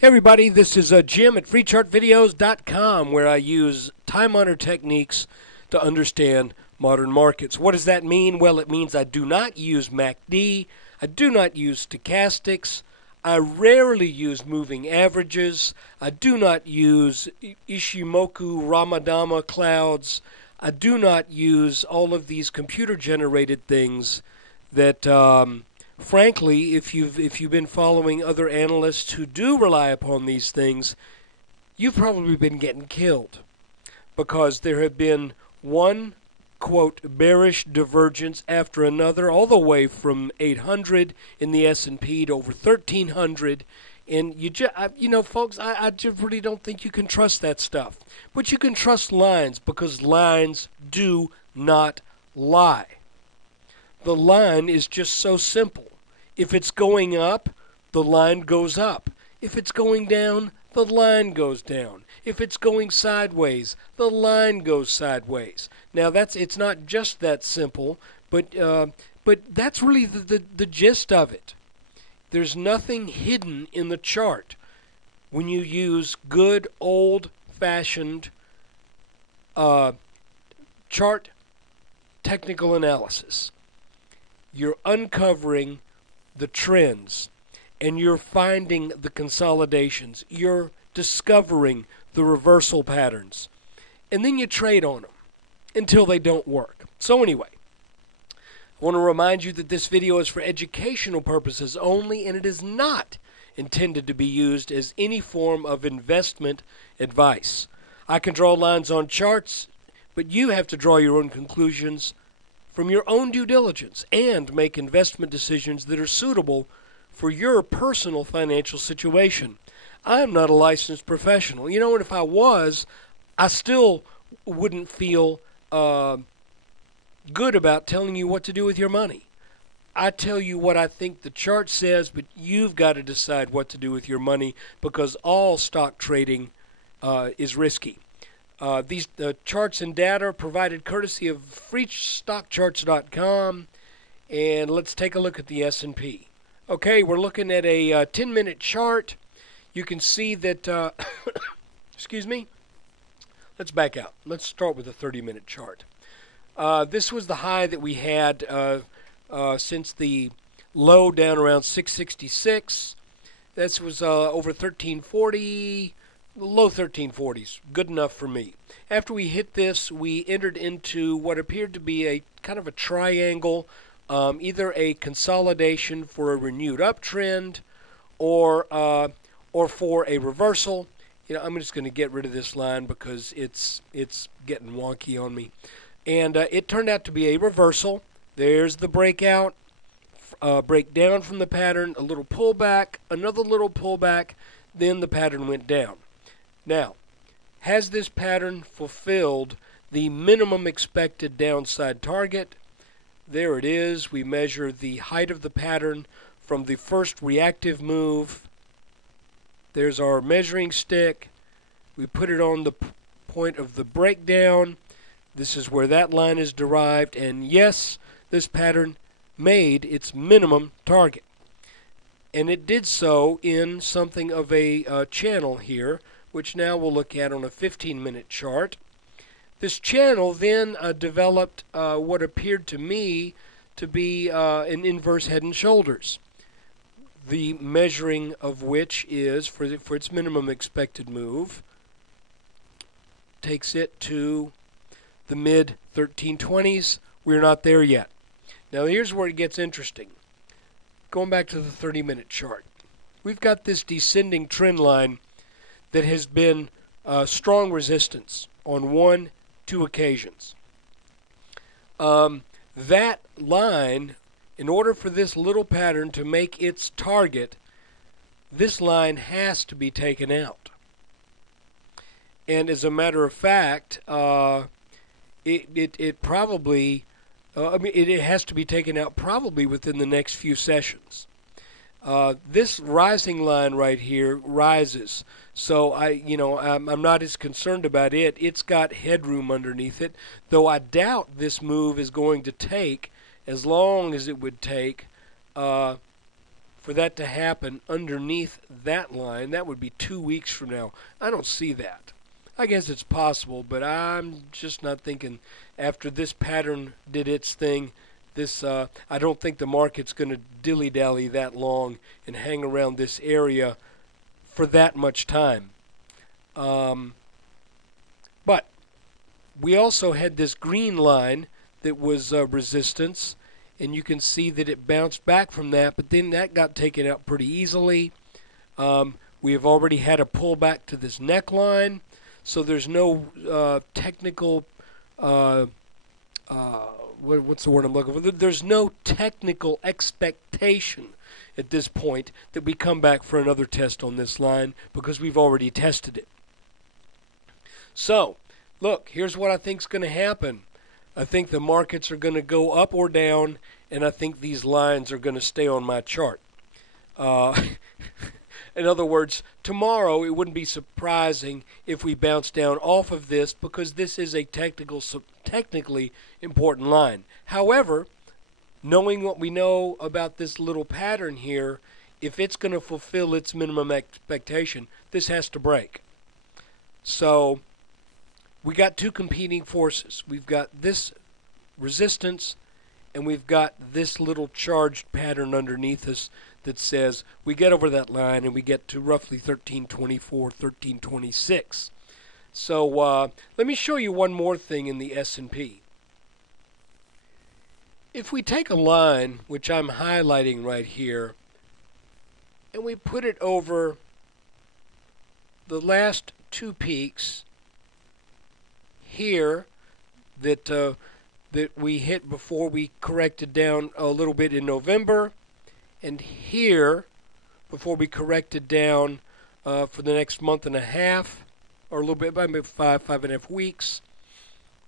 Hey everybody, this is Jim at FreeChartVideos.com, where I use time-honored techniques to understand modern markets. What does that mean? Well, it means I do not use MACD, I do not use stochastics, I rarely use moving averages, I do not use Ishimoku Ramadama clouds, I do not use all of these computer-generated things that frankly, if you've been following other analysts who do rely upon these things, you've probably been getting killed, because there have been one, quote, bearish divergence after another, all the way from 800 in the S&P to over 1,300. And folks, I just really don't think you can trust that stuff. But you can trust lines, because lines do not lie. The line is just so simple. If it's going up, the line goes up. If it's going down, the line goes down. If it's going sideways, the line goes sideways. Now, it's not just that simple, but that's really the gist of it. There's nothing hidden in the chart when you use good old-fashioned chart technical analysis. You're uncovering the trends, and you're finding the consolidations. You're discovering the reversal patterns, and then you trade on them until they don't work. So anyway, I want to remind you that this video is for educational purposes only, and it is not intended to be used as any form of investment advice. I can draw lines on charts, but you have to draw your own conclusions from your own due diligence and make investment decisions that are suitable for your personal financial situation. I am not a licensed professional. And if I was, I still wouldn't feel good about telling you what to do with your money. I tell you what I think the chart says, but you've got to decide what to do with your money, because all stock trading is risky. These charts and data are provided courtesy of freestockcharts.com, and let's take a look at the S&P. Okay, we're looking at a 10-minute chart. You can see that, excuse me, let's back out. Let's start with a 30-minute chart. This was the high that we had since the low down around 666. This was over 1340. Low 1340s, good enough for me. After we hit this, we entered into what appeared to be a kind of a triangle, either a consolidation for a renewed uptrend, or for a reversal. I'm just going to get rid of this line because it's getting wonky on me. And it turned out to be a reversal. There's the breakout, breakdown from the pattern, a little pullback, another little pullback, then the pattern went down. Now, has this pattern fulfilled the minimum expected downside target? There it is. We measure the height of the pattern from the first reactive move. There's our measuring stick. We put it on the point of the breakdown. This is where that line is derived. And yes, this pattern made its minimum target. And it did so in something of a channel here, which now we'll look at on a 15-minute chart. This channel then developed what appeared to me to be an inverse head and shoulders, the measuring of which is, for its minimum expected move, takes it to the mid-1320s. We're not there yet. Now here's where it gets interesting. Going back to the 30-minute chart, we've got this descending trend line that has been strong resistance on two occasions. That line, in order for this little pattern to make its target, this line has to be taken out. And as a matter of fact, it probably, it has to be taken out probably within the next few sessions. This rising line right here rises, so I'm not as concerned about it. It's got headroom underneath it, though I doubt this move is going to take as long as it would take for for that to happen underneath that line. That would be 2 weeks from now. I don't see that. I guess it's possible, but I'm just not thinking after this pattern did its thing. I don't think the market's going to dilly-dally that long and hang around this area for that much time. But we also had this green line that was resistance, and you can see that it bounced back from that, but then that got taken out pretty easily. We have already had a pullback to this neckline, so there's no technical, what's the word I'm looking for? There's no technical expectation at this point that we come back for another test on this line because we've already tested it. So, look, here's what I think is going to happen. I think the markets are going to go up or down, and I think these lines are going to stay on my chart. In other words, tomorrow it wouldn't be surprising if we bounce down off of this because this is a technically important line. However, knowing what we know about this little pattern here, if it's going to fulfill its minimum expectation, this has to break. So we got two competing forces. We've got this resistance and we've got this little charged pattern underneath us that says we get over that line and we get to roughly 1324, 1326. So let me show you one more thing in the S&P. If we take a line, which I'm highlighting right here, and we put it over the last two peaks here that we hit before we corrected down a little bit in November, and here before we corrected down for the next month and a half, or a little bit, about 5.5 weeks.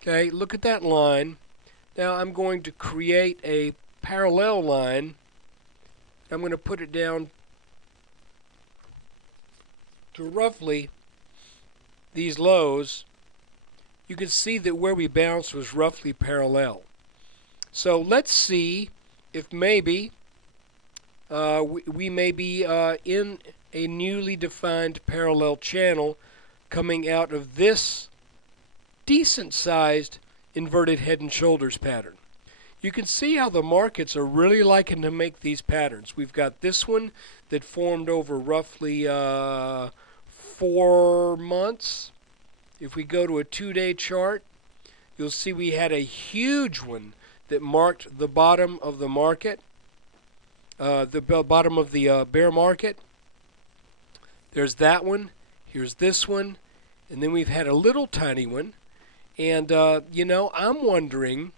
Okay, look at that line. Now I'm going to create a parallel line. I'm going to put it down to roughly these lows. You can see that where we bounced was roughly parallel. So let's see if maybe we may be in a newly defined parallel channel coming out of this decent-sized inverted head and shoulders pattern. You can see how the markets are really liking to make these patterns. We've got this one that formed over roughly 4 months. If we go to a 2-day chart, you'll see we had a huge one that marked the bottom of the market, the bottom of the bear market. There's that one. Here's this one. And then we've had a little tiny one. And, I'm wondering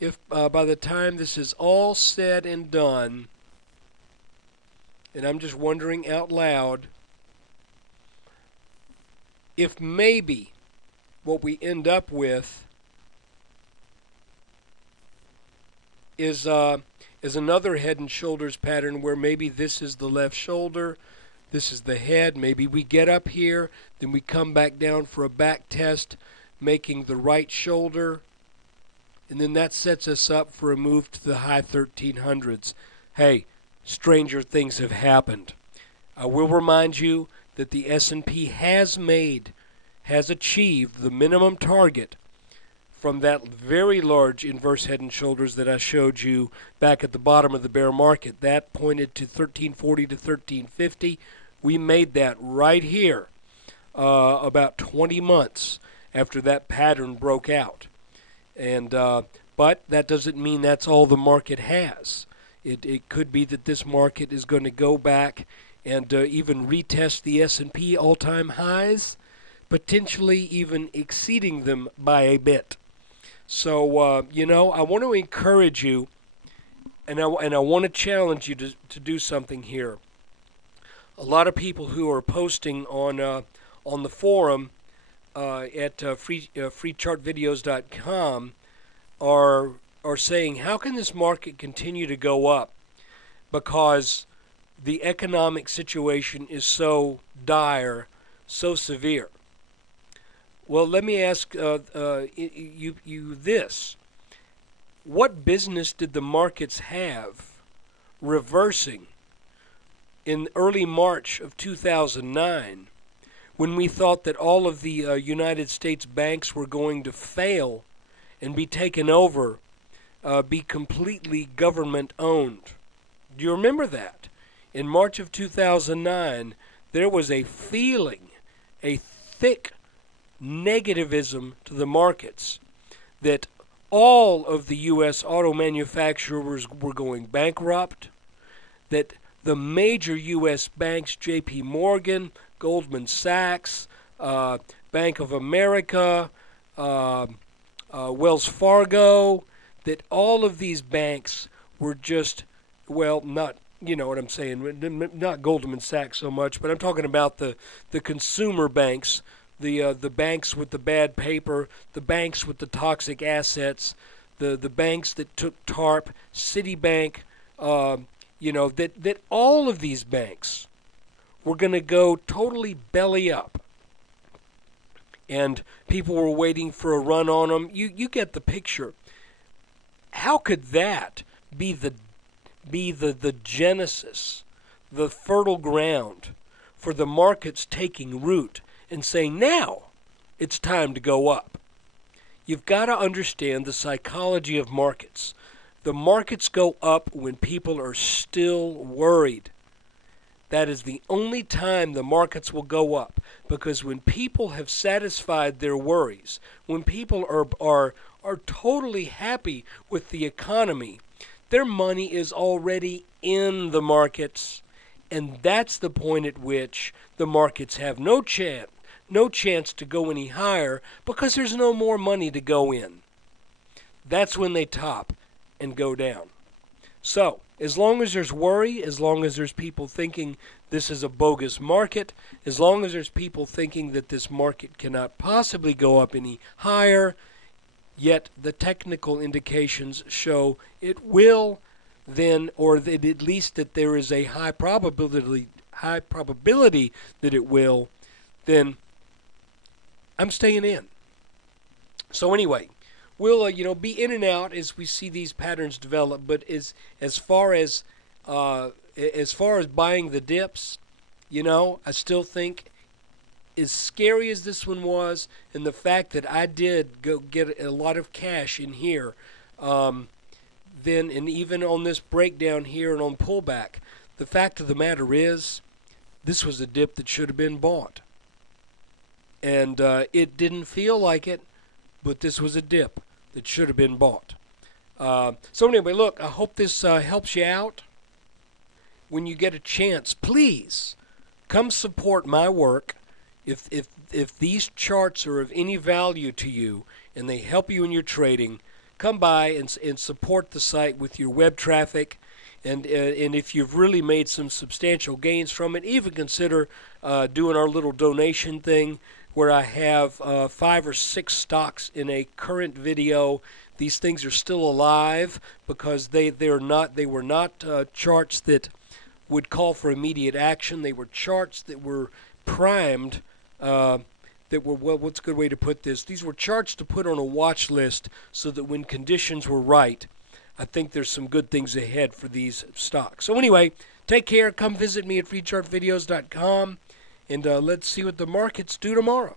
if by the time this is all said and done, and I'm just wondering out loud, if maybe what we end up with is another head and shoulders pattern where maybe this is the left shoulder, this is the head, maybe we get up here, then we come back down for a back test, making the right shoulder, and then that sets us up for a move to the high 1300s. Hey, stranger things have happened. I will remind you that the S&P has achieved the minimum target from that very large inverse head and shoulders that I showed you back at the bottom of the bear market. That pointed to 1340 to 1350. We made that right here about 20 months after that pattern broke out. And but that doesn't mean that's all the market has. It could be that this market is going to go back and even retest the S&P all-time highs, potentially even exceeding them by a bit. So, I want to encourage you, and I want to challenge you to do something here. A lot of people who are posting on the forum at freechartvideos.com are saying, how can this market continue to go up? Because the economic situation is so dire, so severe. Well, let me ask you this. What business did the markets have reversing in early March of 2009, when we thought that all of the United States banks were going to fail and be taken over, be completely government-owned. Do you remember that? In March of 2009, there was a feeling, a thick negativism to the markets, that all of the U.S. auto manufacturers were going bankrupt, that the major U.S. banks, J.P. Morgan, Goldman Sachs, Bank of America, Wells Fargo, that all of these banks were just, well, not, you know what I'm saying, not Goldman Sachs so much, but I'm talking about the consumer banks, the banks with the bad paper, the banks with the toxic assets, the banks that took TARP, Citibank, that all of these banks were going to go totally belly up. And people were waiting for a run on them. You get the picture. How could that be the genesis, the fertile ground for the markets taking root and saying, now it's time to go up? You've got to understand the psychology of markets. The markets go up when people are still worried. That is the only time the markets will go up, because when people have satisfied their worries, when people are totally happy with the economy, their money is already in the markets, and that's the point at which the markets have no chance to go any higher, because there's no more money to go in. That's when they top and go down. So, as long as there's worry, as long as there's people thinking this is a bogus market, as long as there's people thinking that this market cannot possibly go up any higher, yet the technical indications show it will, then, or that at least that there is a high probability that it will, then I'm staying in. So anyway, we'll be in and out as we see these patterns develop. But as far as buying the dips, I still think, as scary as this one was, and the fact that I did go get a lot of cash in here, then, and even on this breakdown here and on pullback, the fact of the matter is, this was a dip that should have been bought. And it didn't feel like it, but this was a dip that should have been bought. So anyway, look, I hope this helps you out. When you get a chance, please come support my work. If these charts are of any value to you and they help you in your trading, come by and support the site with your web traffic. And if you've really made some substantial gains from it, even consider doing our little donation thing, where I have 5 or 6 stocks in a current video. These things are still alive because they were not charts that would call for immediate action. They were charts that were primed. What's a good way to put this? These were charts to put on a watch list so that when conditions were right, I think there's some good things ahead for these stocks. So anyway, take care. Come visit me at freechartvideos.com. And let's see what the markets do tomorrow.